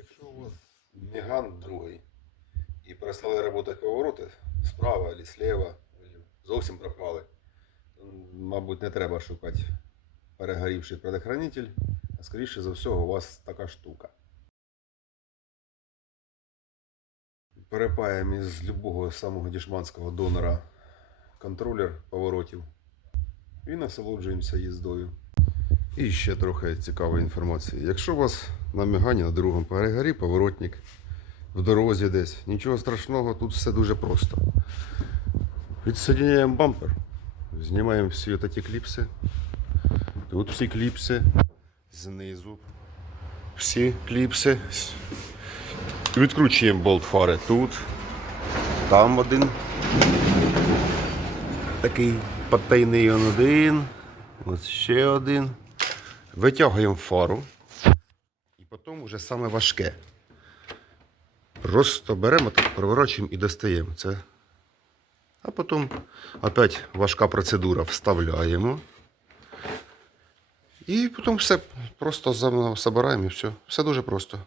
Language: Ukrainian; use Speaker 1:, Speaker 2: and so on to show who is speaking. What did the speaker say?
Speaker 1: Якщо у вас міган другий і перестали працювати повороти справа або зліва, або зовсім пропали, мабуть, не треба шукати перегорівший предохранитель, а скоріше за всього у вас така штука. Перепаємо із любого самого дішманського донора контролер поворотів і насолоджуємося їздою. І ще трохи цікавої інформації. Якщо у вас на мігані на другому перегорі поворотник в дорозі десь, нічого страшного, тут все дуже просто. Відсоединяємо бампер, знімаємо всі такі кліпси. Тут всі кліпси, знизу всі кліпси. Відкручуємо болт фари тут, там один. Такий потайний один. Ось ще один. Витягуємо фару. Потім вже саме важке. Просто беремо, так переворачуємо і достаємо. Це. А потім опять важка процедура. Вставляємо. І потім все просто забираємо і все. Все дуже просто.